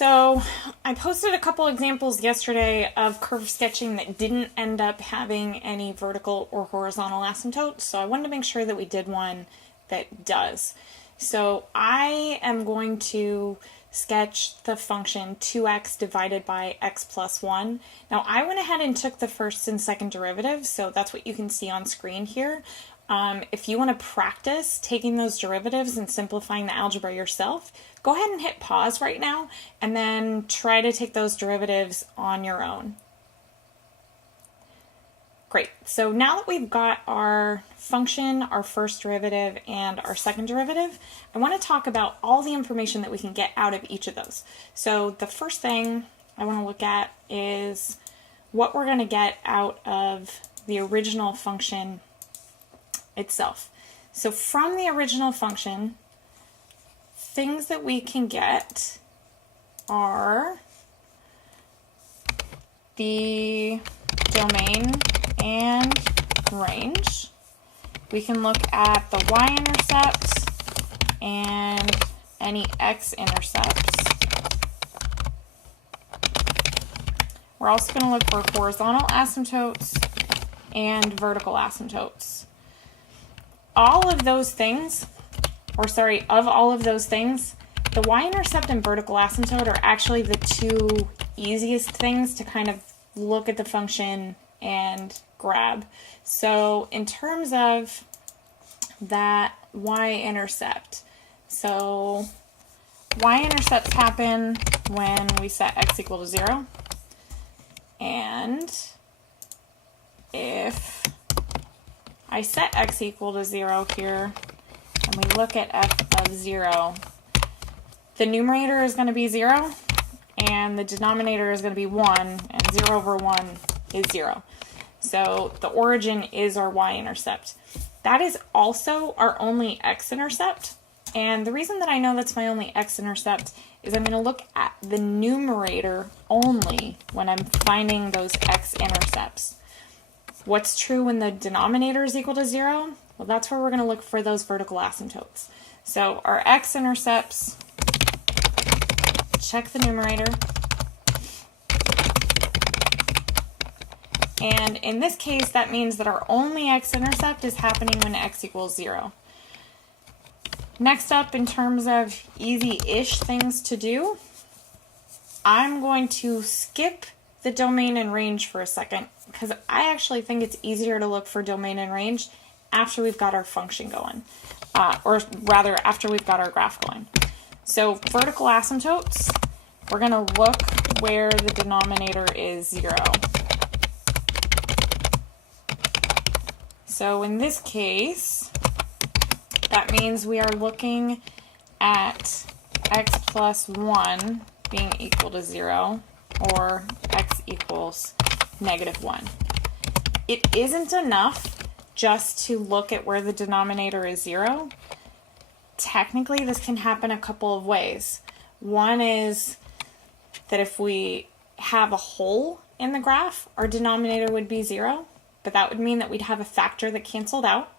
So I posted a couple examples yesterday of curve sketching that didn't end up having any vertical or horizontal asymptotes, so I wanted to make sure that we did one that does. So I am going to sketch the function 2x divided by x plus 1. Now I went ahead and took the first and second derivatives, so that's what you can see on screen here. If you want to practice taking those derivatives and simplifying the algebra yourself, go ahead and hit pause right now and then try to take those derivatives on your own. Great, so now that we've got our function, our first derivative, and our second derivative, I want to talk about all the information that we can get out of each of those. So the first thing I want to look at is what we're going to get out of the original function itself. So from the original function, things that we can get are the domain and range. We can look at the y-intercept and any x-intercepts. We're also going to look for horizontal asymptotes and vertical asymptotes. All of those things, of all of those things, the y-intercept and vertical asymptote are actually the two easiest things to kind of look at the function and grab. So in terms of that y-intercept, so y-intercepts happen when we set x equal to 0, and if I set x equal to 0 here, and we look at f of 0, the numerator is going to be 0, and the denominator is going to be 1, and 0 over 1 is 0. So the origin is our y-intercept. That is also our only x-intercept, and the reason that I know that's my only x-intercept is I'm going to look at the numerator only when I'm finding those x-intercepts. What's true when the denominator is equal to 0? Well, that's where we're going to look for those vertical asymptotes. So our x-intercepts, check the numerator. And in this case, that means that our only x-intercept is happening when x equals 0. Next up, in terms of easy-ish things to do, I'm going to skip the domain and range for a second, because I actually think it's easier to look for domain and range after we've got our function going, or rather after we've got our graph going. So vertical asymptotes, we're going to look where the denominator is 0. So in this case, that means we are looking at x plus 1 being equal to 0, or x equals -1. It isn't enough just to look at where the denominator is 0. Technically, this can happen a couple of ways. One is that if we have a hole in the graph, our denominator would be 0, but that would mean that we'd have a factor that canceled out.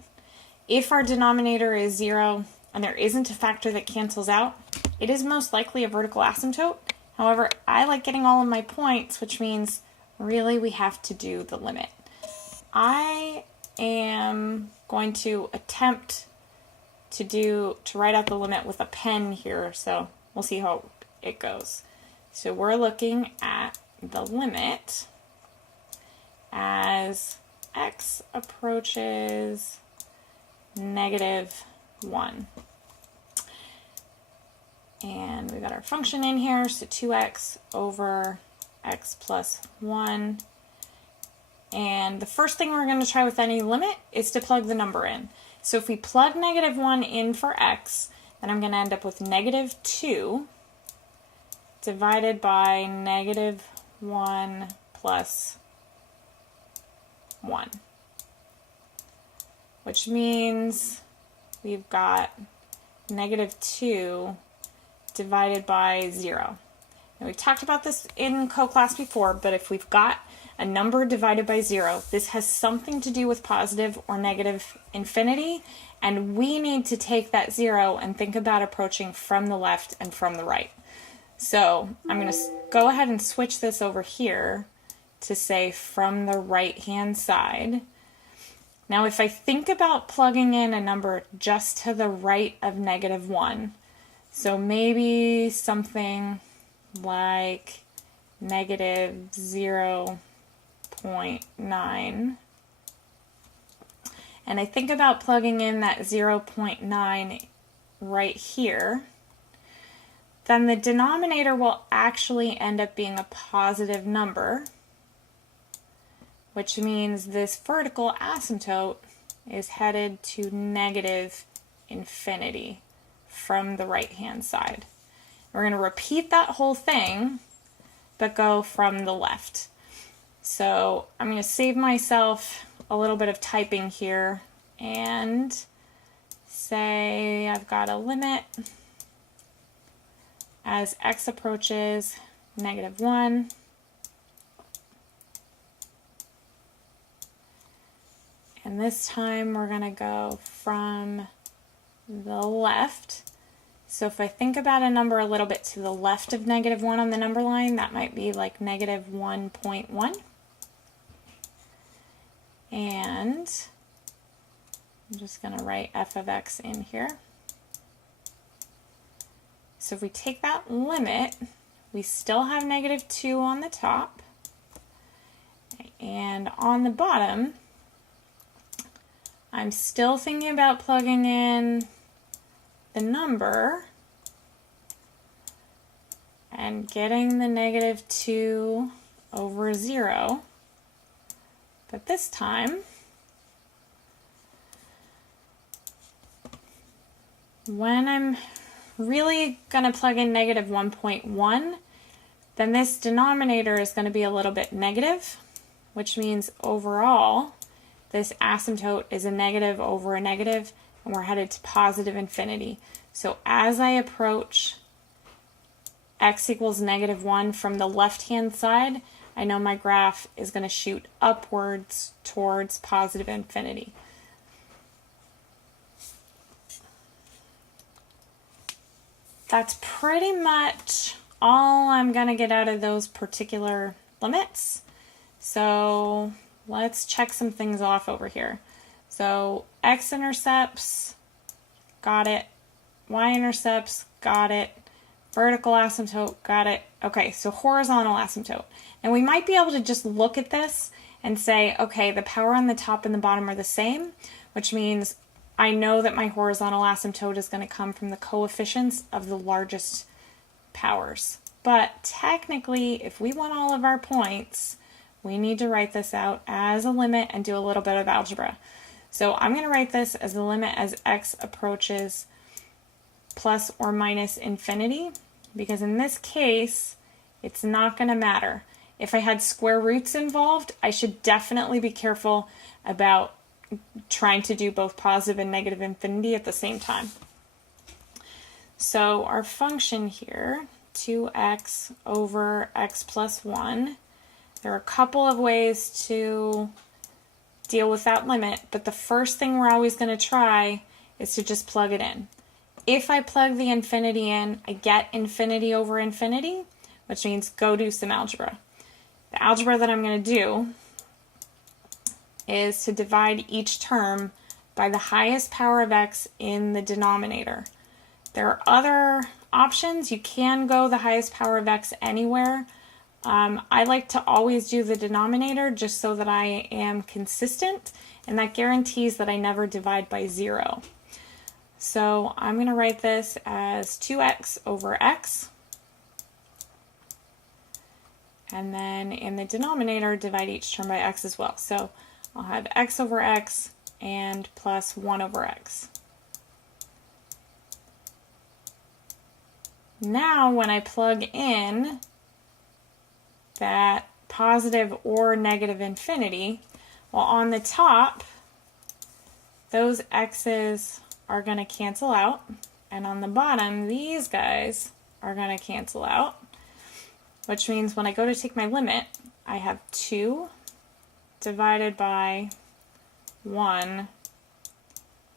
If our denominator is 0 and there isn't a factor that cancels out, it is most likely a vertical asymptote. However, I like getting all of my points, which means really we have to do the limit. I am going to attempt to write out the limit with a pen here, so we'll see how it goes. So we're looking at the limit as x approaches -1. And we got our function in here, so 2x over x plus 1. And the first thing we're going to try with any limit is to plug the number in. So if we plug -1 in for x, then I'm going to end up with -2 divided by -1 plus 1. Which means we've got -2 divided by 0. And we've talked about this in co-class before, but if we've got a number divided by 0, this has something to do with positive or negative infinity, and we need to take that 0 and think about approaching from the left and from the right. So I'm going to go ahead and switch this over here to say from the right-hand side. Now, if I think about plugging in a number just to the right of -1, so maybe something like -0.9, and I think about plugging in that 0.9 right here, then the denominator will actually end up being a positive number, which means this vertical asymptote is headed to -infinity from the right-hand side. We're going to repeat that whole thing, but go from the left. So I'm going to save myself a little bit of typing here and say I've got a limit as x approaches -1. And this time we're going to go from the left. So if I think about a number a little bit to the left of -1 on the number line, that might be like -1.1. And I'm just going to write f of x in here. So if we take that limit, we still have -2 on the top. And on the bottom, I'm still thinking about plugging in the number and getting the -2 over 0. But this time, when I'm really going to plug in -1.1, then this denominator is going to be a little bit negative, which means overall this asymptote is a negative over a negative, and we're headed to positive infinity. So as I approach x equals -1 from the left-hand side, I know my graph is going to shoot upwards towards positive infinity. That's pretty much all I'm going to get out of those particular limits. So let's check some things off over here. So x-intercepts, got it. Y-intercepts, got it. Vertical asymptote, got it. Okay, so horizontal asymptote. And we might be able to just look at this and say, okay, the power on the top and the bottom are the same, which means I know that my horizontal asymptote is going to come from the coefficients of the largest powers. But technically, if we want all of our points, we need to write this out as a limit and do a little bit of algebra. So I'm going to write this as the limit as x approaches plus or minus infinity, because in this case, it's not going to matter. If I had square roots involved, I should definitely be careful about trying to do both positive and negative infinity at the same time. So our function here, 2x over x plus 1, there are a couple of ways to deal with that limit, but the first thing we're always going to try is to just plug it in. If I plug the infinity in, I get infinity over infinity, which means go do some algebra. The algebra that I'm going to do is to divide each term by the highest power of x in the denominator. There are other options. You can go the highest power of x anywhere. I like to always do the denominator just so that I am consistent, and that guarantees that I never divide by 0. So I'm going to write this as 2x over x, and then in the denominator divide each term by x as well. So I'll have x over x and plus 1 over x. Now when I plug in that positive or negative infinity, well, on the top, those x's are going to cancel out, and on the bottom, these guys are going to cancel out, which means when I go to take my limit, I have 2 divided by 1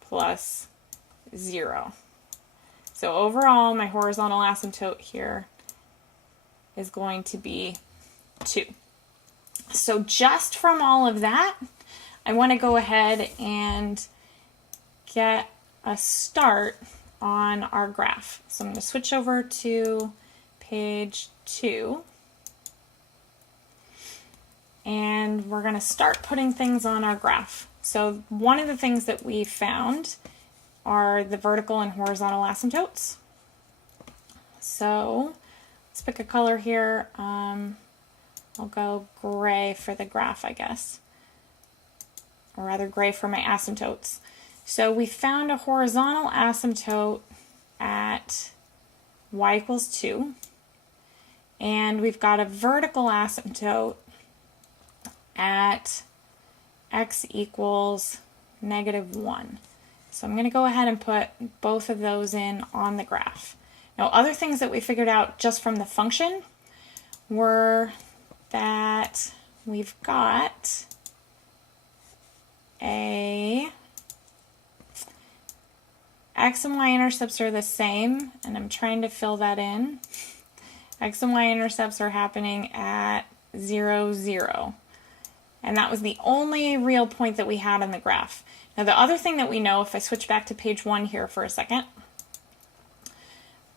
plus 0. So overall, my horizontal asymptote here is going to be 2. So just from all of that, I want to go ahead and get a start on our graph. So I'm going to switch over to page 2. And we're going to start putting things on our graph. So one of the things that we found are the vertical and horizontal asymptotes. So let's pick a color here. I'll go gray for the graph, I guess. Or rather gray for my asymptotes. So we found a horizontal asymptote at y equals 2. And we've got a vertical asymptote at x equals -1. So I'm going to go ahead and put both of those in on the graph. Now, other things that we figured out just from the function were that we've got a x and y intercepts are the same, and I'm trying to fill that in. X and y intercepts are happening at 0, 0. And that was the only real point that we had on the graph. Now the other thing that we know, if I switch back to page 1 here for a second,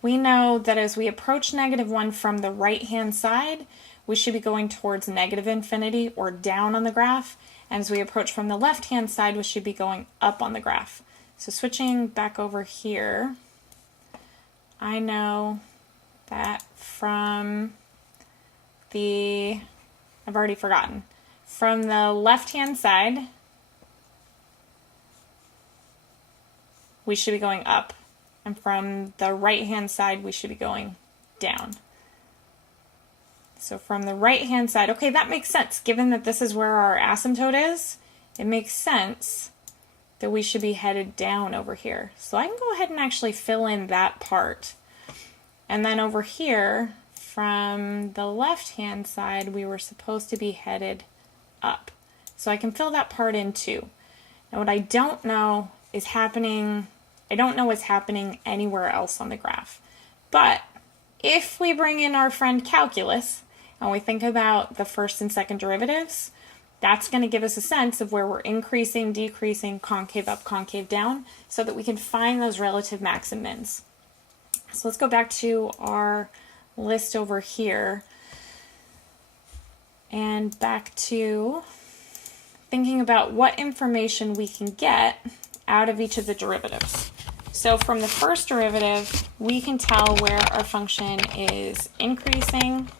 we know that as we approach -1 from the right-hand side, we should be going towards -infinity or down on the graph. And as we approach from the left-hand side, we should be going up on the graph. So switching back over here, I know that from the, I've already forgotten, from the left-hand side, we should be going up. And from the right-hand side, we should be going down. So from the right-hand side, okay, that makes sense. Given that this is where our asymptote is, it makes sense that we should be headed down over here. So I can go ahead and actually fill in that part. And then over here, from the left-hand side, we were supposed to be headed up. So I can fill that part in too. Now what I don't know is happening, I don't know what's happening anywhere else on the graph. But if we bring in our friend calculus and we think about the first and second derivatives, that's going to give us a sense of where we're increasing, decreasing, concave up, concave down, so that we can find those relative max and mins. So let's go back to our list over here and back to thinking about what information we can get out of each of the derivatives. So from the first derivative, we can tell where our function is increasing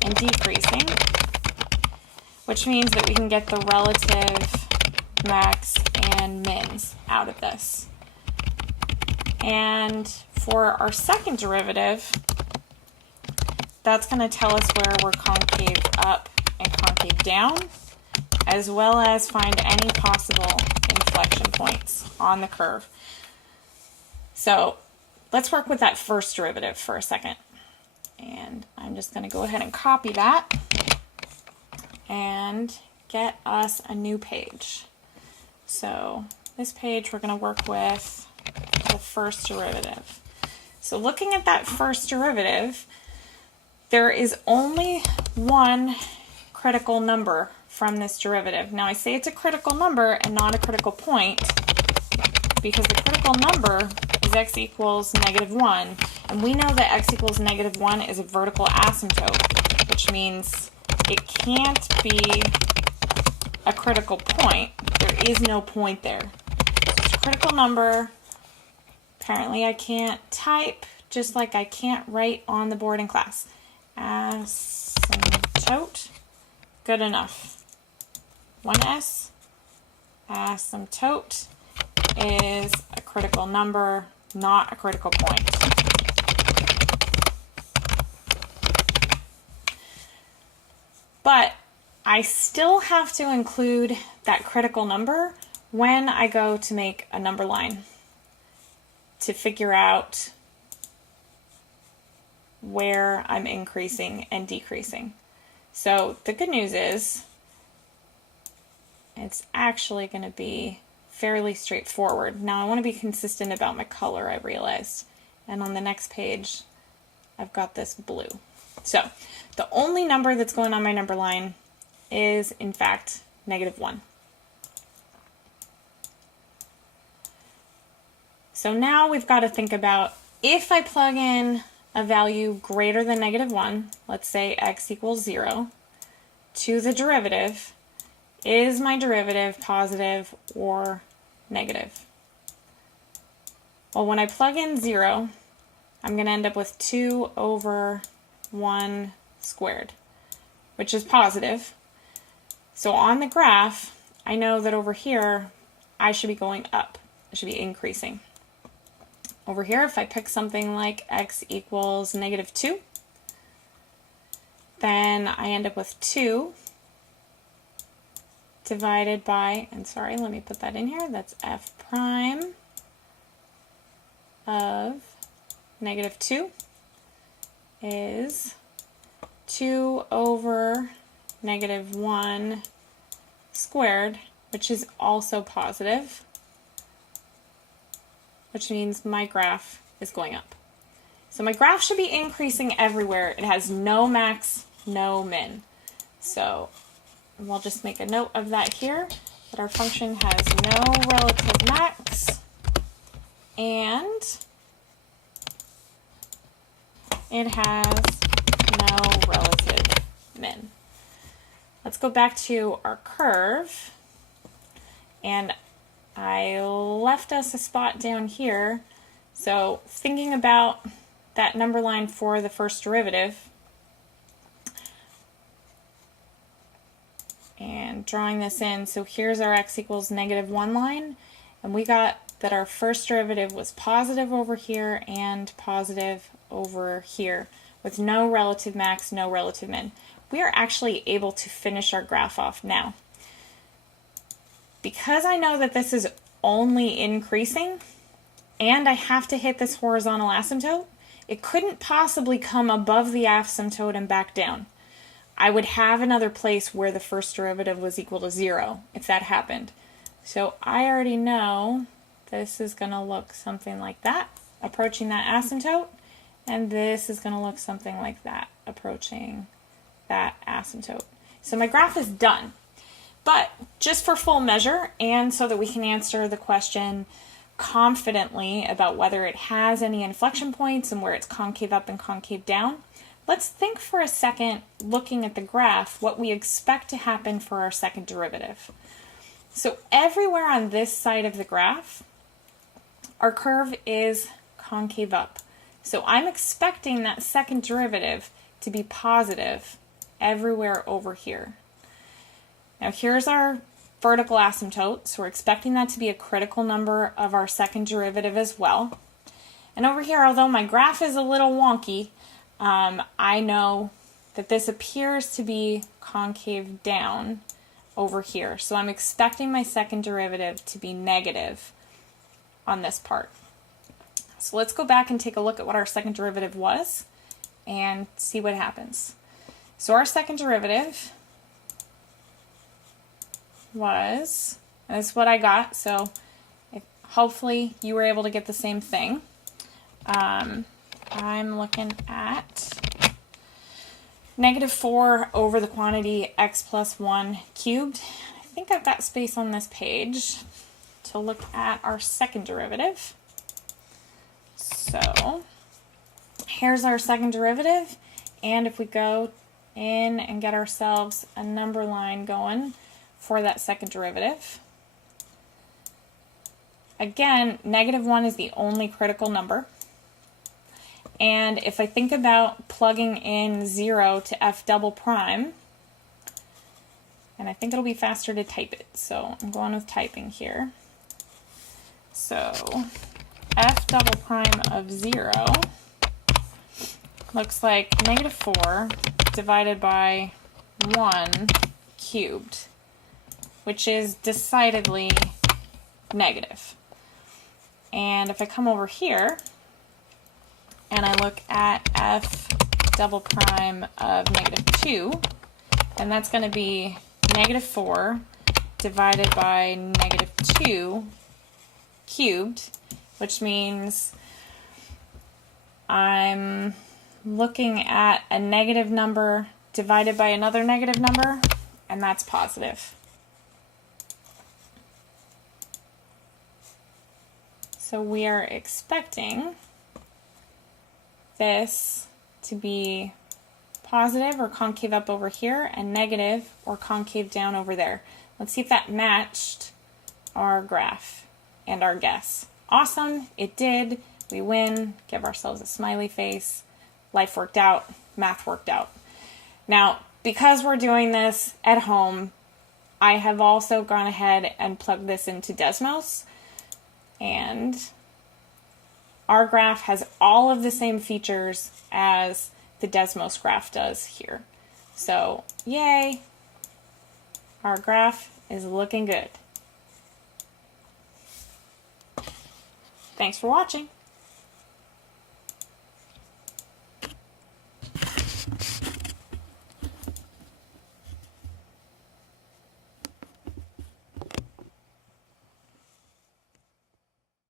and decreasing, which means that we can get the relative max and mins out of this. And for our second derivative, that's going to tell us where we're concave up and concave down, as well as find any possible inflection points on the curve. So let's work with that first derivative for a second. And I'm just going to go ahead and copy that and get us a new page. So this page, we're going to work with the first derivative. So looking at that first derivative, there is only one critical number from this derivative. Now I say it's a critical number and not a critical point because the critical number is x equals -1, and we know that x equals -1 is a vertical asymptote, which means it can't be a critical point. There is no point there. So it's a critical number. Apparently I can't type, just like I can't write on the board in class. Asymptote, good enough. 1s, asymptote is a critical number, not a critical point. But I still have to include that critical number when I go to make a number line to figure out where I'm increasing and decreasing. So the good news is it's actually going to be fairly straightforward. Now I want to be consistent about my color, I realized. And on the next page, I've got this blue. So the only number that's going on my number line is, in fact, -1. So now we've got to think about, if I plug in a value greater than -1, let's say x equals 0, to the derivative, is my derivative positive or negative? Well, when I plug in 0, I'm going to end up with 2 over 1 squared, which is positive. So on the graph, I know that over here, I should be going up. I should be increasing. Over here, if I pick something like x equals -2, then I end up with 2 divided by, and sorry, let me put that in here, that's f prime of -2 is 2 over -1 squared, which is also positive, which means my graph is going up. So my graph should be increasing everywhere. It has no max, no min. So we'll just make a note of that here, that our function has no relative max and it has no relative min. Let's go back to our curve, and I left us a spot down here. So thinking about that number line for the first derivative and drawing this in, so here's our x equals -1 line, and we got that our first derivative was positive over here and positive over here with no relative max, no relative min. We are actually able to finish our graph off now. Because I know that this is only increasing and I have to hit this horizontal asymptote, it couldn't possibly come above the asymptote and back down. I would have another place where the first derivative was equal to 0 if that happened. So I already know this is going to look something like that, approaching that asymptote, and this is going to look something like that, approaching that asymptote. So my graph is done. But just for full measure, and so that we can answer the question confidently about whether it has any inflection points and where it's concave up and concave down, let's think for a second, looking at the graph, what we expect to happen for our second derivative. So everywhere on this side of the graph, our curve is concave up. So I'm expecting that second derivative to be positive everywhere over here. Now here's our vertical asymptote, so we're expecting that to be a critical number of our second derivative as well. And over here, although my graph is a little wonky, I know that this appears to be concave down over here. So I'm expecting my second derivative to be negative on this part. So let's go back and take a look at what our second derivative was and see what happens. So our second derivative was, this is what I got, so hopefully you were able to get the same thing. I'm looking at -4 over the quantity x plus 1 cubed. I think I've got space on this page to look at our second derivative. So here's our second derivative, and if we go in and get ourselves a number line going for that second derivative, again, -1 is the only critical number. And if I think about plugging in 0 to f double prime, and I think it'll be faster to type it, so I'm going with typing here. So f double prime of 0 looks like -4 divided by 1 cubed, which is decidedly negative. And if I come over here and I look at f double prime of -2, then that's going to be -4 divided by -2 cubed, which means I'm looking at a negative number divided by another negative number, and that's positive. So we are expecting this to be positive or concave up over here and negative or concave down over there. Let's see if that matched our graph and our guess. Awesome, it did. We win. Give ourselves a smiley face. Life worked out. Math worked out. Now, because we're doing this at home, I have also gone ahead and plugged this into Desmos, and our graph has all of the same features as the Desmos graph does here. So, yay! Our graph is looking good. Thanks for watching.